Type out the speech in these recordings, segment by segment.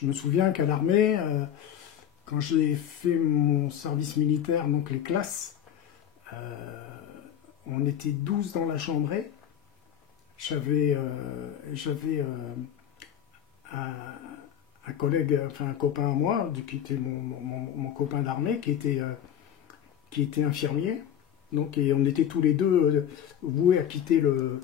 Je me souviens qu'à l'armée, quand j'ai fait mon service militaire, donc les classes, on était 12 dans la chambrée. J'avais un, un collègue, enfin un copain à moi, qui était mon copain d'armée, qui était infirmier. Donc, et on était tous les deux voués à quitter le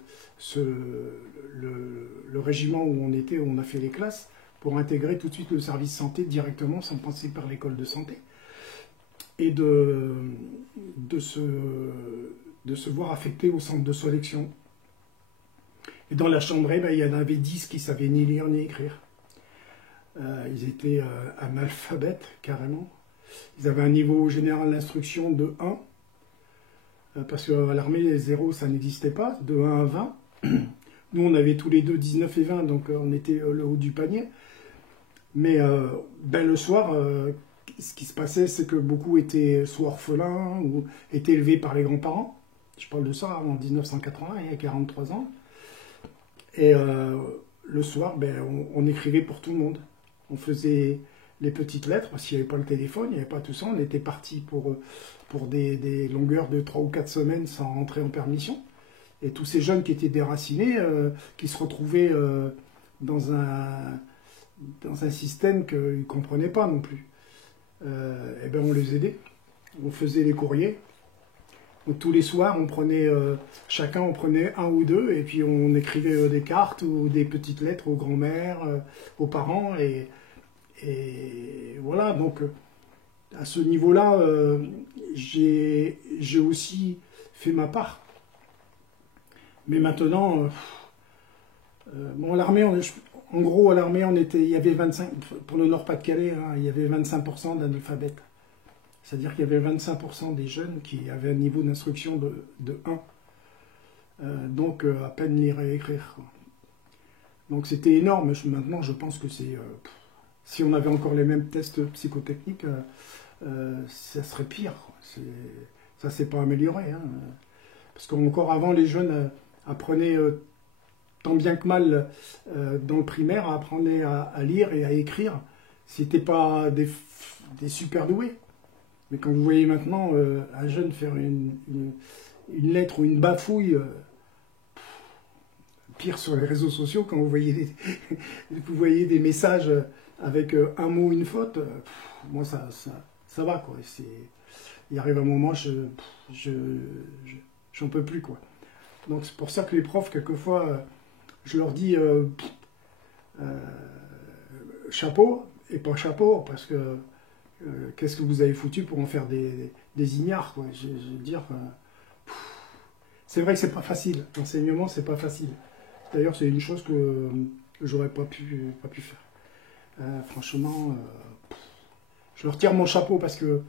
régiment où on était, où on a fait les classes, pour intégrer tout de suite le service santé directement, sans passer par l'école de santé. Et de se voir affecté au centre de sélection. Et dans la chambrée, ben, il y en avait 10 qui ne savaient ni lire ni écrire. Ils étaient analphabètes, carrément. Ils avaient un niveau général d'instruction de 1. Parce qu'à l'armée, les 0, ça n'existait pas, de 1 à 20. Nous, on avait tous les deux 19 et 20, donc on était le haut du panier. Mais ben, le soir, ce qui se passait, c'est que beaucoup étaient soit orphelins ou étaient élevés par les grands-parents. Je parle de ça en 1980, il y a 43 ans. Et le soir, ben, on écrivait pour tout le monde. On faisait les petites lettres, parce qu'il n'y avait pas le téléphone, il n'y avait pas tout ça. On était parti pour des longueurs de 3 ou 4 semaines sans rentrer en permission. Et tous ces jeunes qui étaient déracinés, qui se retrouvaient dans un système qu'ils ne comprenaient pas non plus. Et ben on les aidait. On faisait les courriers. Donc, tous les soirs, chacun on prenait un ou deux, et puis on écrivait des cartes ou des petites lettres aux grands-mères, aux parents, et voilà. Donc, à ce niveau-là, j'ai aussi fait ma part. Mais maintenant, bon, l'armée, en gros, à l'armée, il y avait 25, pour le Nord-Pas-de-Calais, hein, il y avait 25% d'analphabètes. C'est-à-dire qu'il y avait 25% des jeunes qui avaient un niveau d'instruction de 1. Donc, à peine lire et écrire, quoi. Donc, c'était énorme. Maintenant, je pense que c'est... si on avait encore les mêmes tests psychotechniques, ça serait pire, quoi. Ça ne s'est pas amélioré, hein. Parce qu'encore avant, les jeunes apprenaient tant bien que mal dans le primaire, apprenaient à lire et à écrire. C'était pas des super doués. Mais quand vous voyez maintenant un jeune faire une lettre ou une bafouille, pire sur les réseaux sociaux, quand vous voyez des messages avec un mot, une faute, moi ça va, quoi. Il arrive un moment, j'en peux plus, quoi. Donc c'est pour ça que les profs, quelquefois, je leur dis chapeau, et pas chapeau, parce que qu'est-ce que vous avez foutu pour en faire des ignares, quoi. Je veux dire, c'est vrai que c'est pas facile. L'enseignement, c'est pas facile. D'ailleurs, c'est une chose que j'aurais pas pu faire. Franchement, je leur tire mon chapeau parce que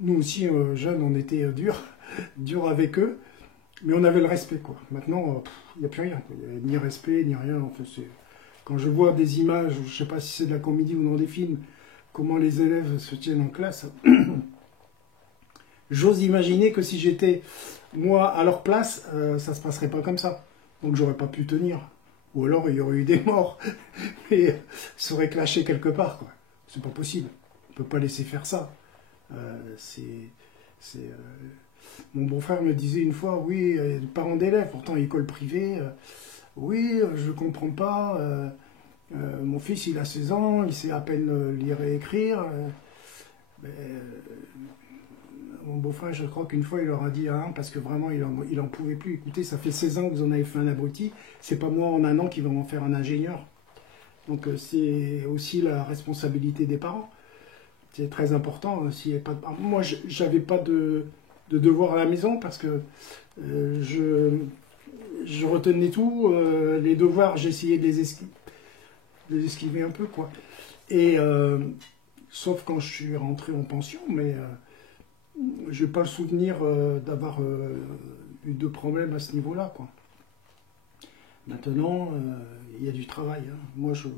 nous aussi, jeunes, on était durs avec eux, mais on avait le respect, quoi. Maintenant, il n'y a plus rien, quoi. Il n'y a ni respect, ni rien. Enfin, quand je vois des images, je ne sais pas si c'est de la comédie ou dans des films, comment les élèves se tiennent en classe, j'ose imaginer que si j'étais, moi, à leur place, ça ne se passerait pas comme ça. Donc, j'aurais pas pu tenir. Ou alors, il y aurait eu des morts. Et ça aurait clashé quelque part, quoi. C'est pas possible. On ne peut pas laisser faire ça. Mon beau-frère me disait une fois, oui, parents d'élèves, pourtant école privée, oui, je comprends pas, mon fils il a 16 ans, il sait à peine lire et écrire. Mon beau-frère, je crois qu'une fois il leur a dit à un, parce que vraiment il en pouvait plus, écoutez, ça fait 16 ans que vous en avez fait un abruti, c'est pas moi en un an qui va en faire un ingénieur. Donc c'est aussi la responsabilité des parents. C'est très important. Moi, j'avais pas de devoirs à la maison parce que je retenais tout. Les devoirs, j'essayais de les esquiver un peu, quoi. Et sauf quand je suis rentré en pension, mais je n'ai pas le souvenir d'avoir eu de problème à ce niveau-là, quoi. Maintenant, il y a du travail, hein. Moi, je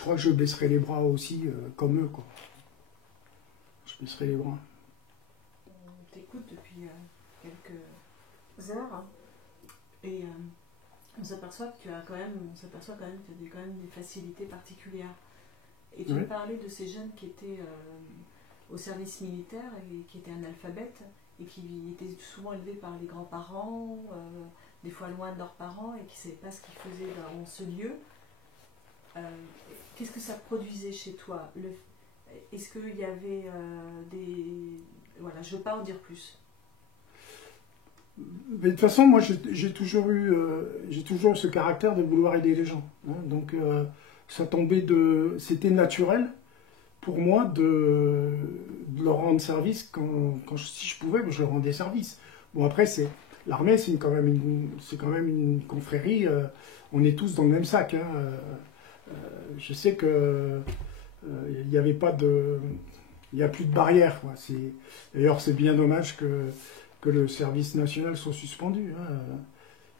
crois que je baisserai les bras aussi, comme eux, quoi. Je baisserai les bras. On t'écoute depuis quelques heures. Et on s'aperçoit que tu as quand même, quand même des facilités particulières. Et tu Oui. parlais de ces jeunes qui étaient au service militaire et qui étaient analphabètes et qui étaient souvent élevés par les grands-parents, des fois loin de leurs parents et qui ne savaient pas ce qu'ils faisaient dans ce lieu. Qu'est-ce que ça produisait chez toi? Est-ce qu'il y avait des... Voilà, je ne veux pas en dire plus. Mais de toute façon, moi, j'ai toujours eu ce caractère de vouloir aider les gens, hein. Donc, ça tombait c'était naturel pour moi de leur rendre service si je pouvais, je leur rendais service. Bon, après, l'armée, c'est quand même une confrérie. On est tous dans le même sac, hein. Je sais que il n'y avait pas de, il n'y a plus de barrière, quoi. D'ailleurs, c'est bien dommage que le service national soit suspendu, hein.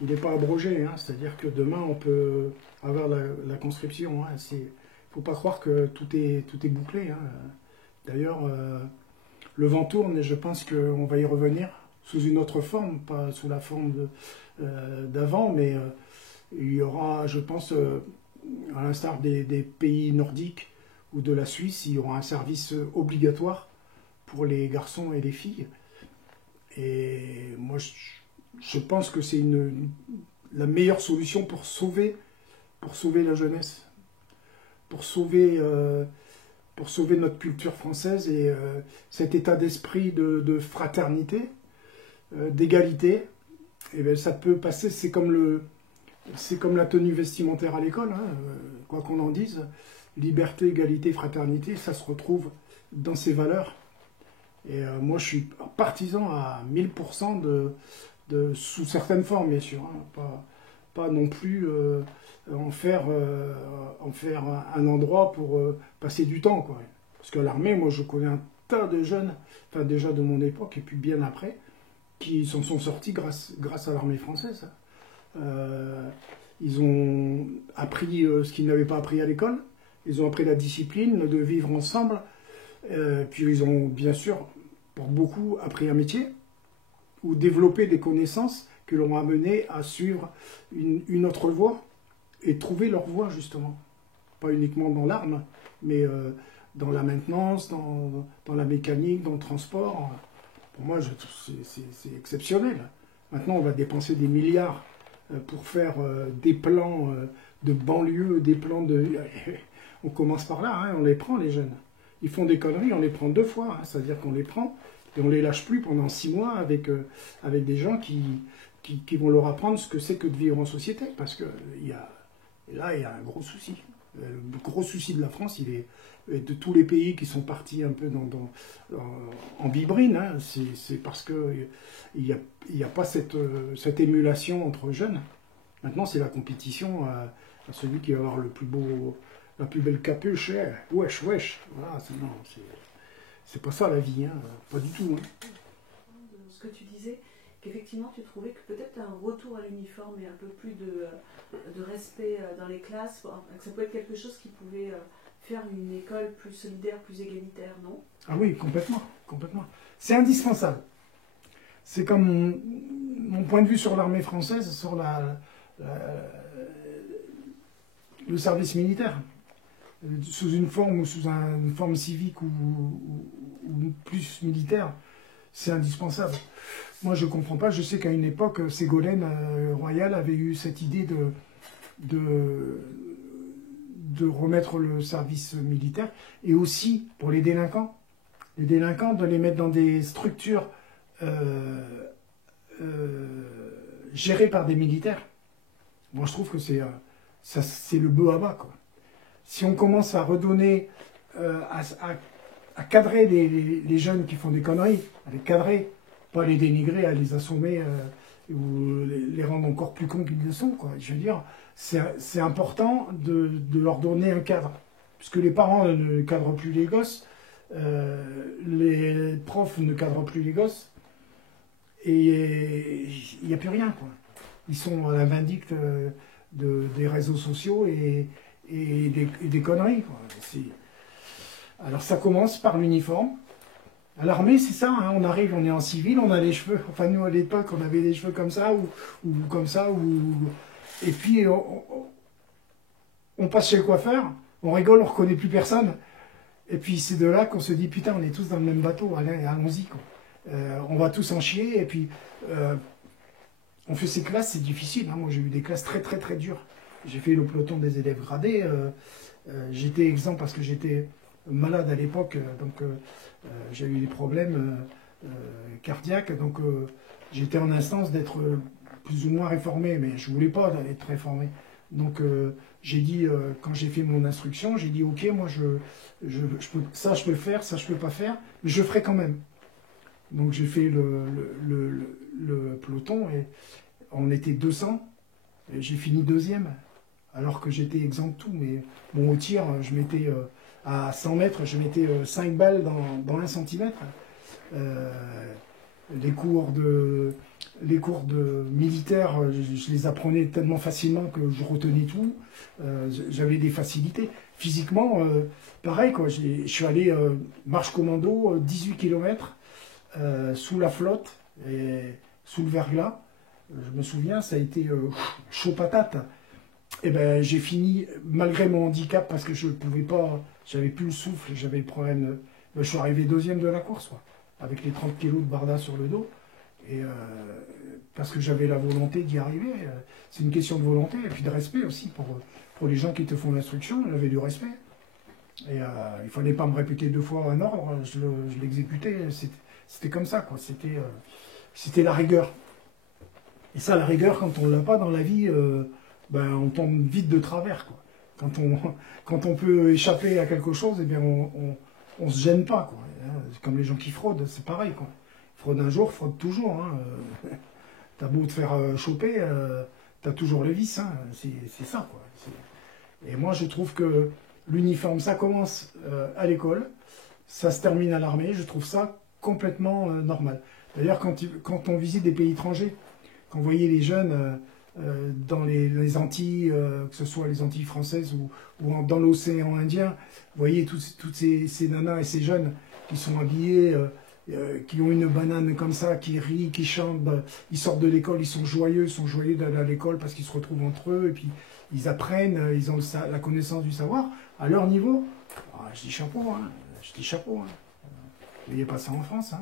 Il n'est pas abrogé, hein. C'est-à-dire que demain, on peut avoir la conscription, hein. Il ne faut pas croire que tout est bouclé, hein. D'ailleurs, le vent tourne et je pense qu'on va y revenir sous une autre forme, pas sous la forme d'avant, mais il y aura, je pense, à l'instar des pays nordiques ou de la Suisse, il y aura un service obligatoire pour les garçons et les filles. Et moi, je pense que c'est la meilleure solution pour sauver la jeunesse, pour sauver notre culture française et cet état d'esprit de fraternité, d'égalité. Et bien, ça peut passer, c'est comme la tenue vestimentaire à l'école, hein, quoi qu'on en dise. Liberté, égalité, fraternité, ça se retrouve dans ces valeurs. Et moi, je suis partisan à 1000% sous certaines formes, bien sûr, hein, pas non plus en faire un endroit pour passer du temps, quoi. Parce que l'armée, moi, je connais un tas de jeunes, enfin déjà de mon époque et puis bien après, qui s'en sont sortis grâce à l'armée française. Ils ont appris ce qu'ils n'avaient pas appris à l'école. Ils ont appris la discipline de vivre ensemble. Puis ils ont, bien sûr, pour beaucoup, appris un métier ou développé des connaissances qui l'ont amené à suivre une autre voie et trouver leur voie, justement. Pas uniquement dans l'arme, mais dans la maintenance, dans la mécanique, dans le transport. Pour moi, c'est exceptionnel. Maintenant, on va dépenser des milliards pour faire des plans de banlieue, des plans de... On commence par là, hein, on les prend, les jeunes. Ils font des conneries, on les prend 2 fois. Hein, c'est-à-dire qu'on les prend et on les lâche plus pendant 6 mois avec des gens qui vont leur apprendre ce que c'est que de vivre en société. Parce que là, il y a un gros souci. Le gros souci de la France, il est de tous les pays qui sont partis un peu en bibrine, hein, c'est parce qu'il n'y a pas cette émulation entre jeunes. Maintenant, c'est la compétition à celui qui va avoir la plus belle capuche. Wesh, wesh. Voilà, c'est pas ça la vie, hein, pas du tout. Hein. Ce que tu disais, qu'effectivement tu trouvais que peut-être un retour à l'uniforme et un peu plus de respect dans les classes, que ça pouvait être quelque chose qui pouvait faire une école plus solidaire, plus égalitaire, non? Ah oui, complètement, complètement. C'est indispensable. C'est comme mon point de vue sur l'armée française, sur le service militaire, sous une forme ou sous une forme civique ou plus militaire, c'est indispensable. Moi, je ne comprends pas. Je sais qu'à une époque, Ségolène Royal avait eu cette idée de remettre le service militaire, et aussi pour les délinquants, de les mettre dans des structures gérées par des militaires. Moi, je trouve que c'est le bœuf à bas, quoi. Si on commence à redonner, à cadrer les jeunes qui font des conneries, à les cadrer, pas les dénigrer, à les assommer ou les rendre encore plus cons qu'ils le sont, quoi. Je veux dire, c'est important de leur donner un cadre. Puisque les parents ne cadrent plus les gosses, les profs ne cadrent plus les gosses, et il n'y a plus rien, quoi. Ils sont à la vindicte des réseaux sociaux et des conneries, quoi. Alors ça commence par l'uniforme. À l'armée, c'est ça, hein, on arrive, on est en civil, on a les cheveux, enfin nous à l'époque on avait les cheveux comme ça, ou comme ça, ou Et puis, on passe chez le coiffeur, on rigole, on reconnaît plus personne. Et puis, c'est de là qu'on se dit, putain, on est tous dans le même bateau, allons-y, quoi. On va tous en chier, et puis, on fait ces classes, c'est difficile. Hein. Moi, j'ai eu des classes très, très, très dures. J'ai fait le peloton des élèves gradés. J'étais exempt parce que j'étais malade à l'époque, donc j'ai eu des problèmes cardiaques, donc j'étais en instance d'être plus ou moins réformé, mais je voulais pas être réformé. Donc j'ai dit, quand j'ai fait mon instruction, j'ai dit ok, moi ça je peux le faire, ça je peux pas faire, mais je le ferai quand même. Donc j'ai fait le peloton et on était 200, et j'ai fini deuxième, alors que j'étais exempt de tout. Mais bon, au tir, je mettais à 100 mètres, je mettais 5 balles dans 1 centimètre. Les cours de militaires, je les apprenais tellement facilement que je retenais tout. J'avais des facilités. Physiquement, pareil, quoi. Je suis allé marche commando, 18 km, sous la flotte, et sous le verglas. Je me souviens, ça a été chaud patate. Et ben, j'ai fini, malgré mon handicap, parce que je ne pouvais pas, j'avais plus le souffle, j'avais le problème. Je suis arrivé deuxième de la course, quoi, avec les 30 kilos de barda sur le dos. Et parce que j'avais la volonté d'y arriver. C'est une question de volonté et puis de respect aussi pour les gens qui te font l'instruction. J'avais du respect. Et il ne fallait pas me répéter 2 fois un ordre, je l'exécutais. C'était comme ça, quoi. C'était la rigueur. Et ça, la rigueur, quand on ne l'a pas dans la vie, ben, on tombe vite de travers, quoi. Quand on peut échapper à quelque chose, eh bien on se gêne pas, quoi. Comme les gens qui fraudent, c'est pareil, quoi. Fraude un jour, fraude toujours. Hein. T'as beau te faire choper, t'as toujours le vice. Hein. C'est ça, quoi. Et moi, je trouve que l'uniforme, ça commence à l'école, ça se termine à l'armée. Je trouve ça complètement normal. D'ailleurs, quand on visite des pays étrangers, quand vous voyez les jeunes dans les Antilles, que ce soit les Antilles françaises ou dans l'océan Indien, vous voyez toutes ces nanas et ces jeunes qui sont habillés, qui ont une banane comme ça, qui rient, qui chantent, ben, ils sortent de l'école, ils sont joyeux d'aller à l'école parce qu'ils se retrouvent entre eux, et puis ils apprennent, ils ont la connaissance du savoir, à leur niveau. Je dis chapeau, hein, je dis chapeau. Hein. Vous voyez pas ça en France, hein.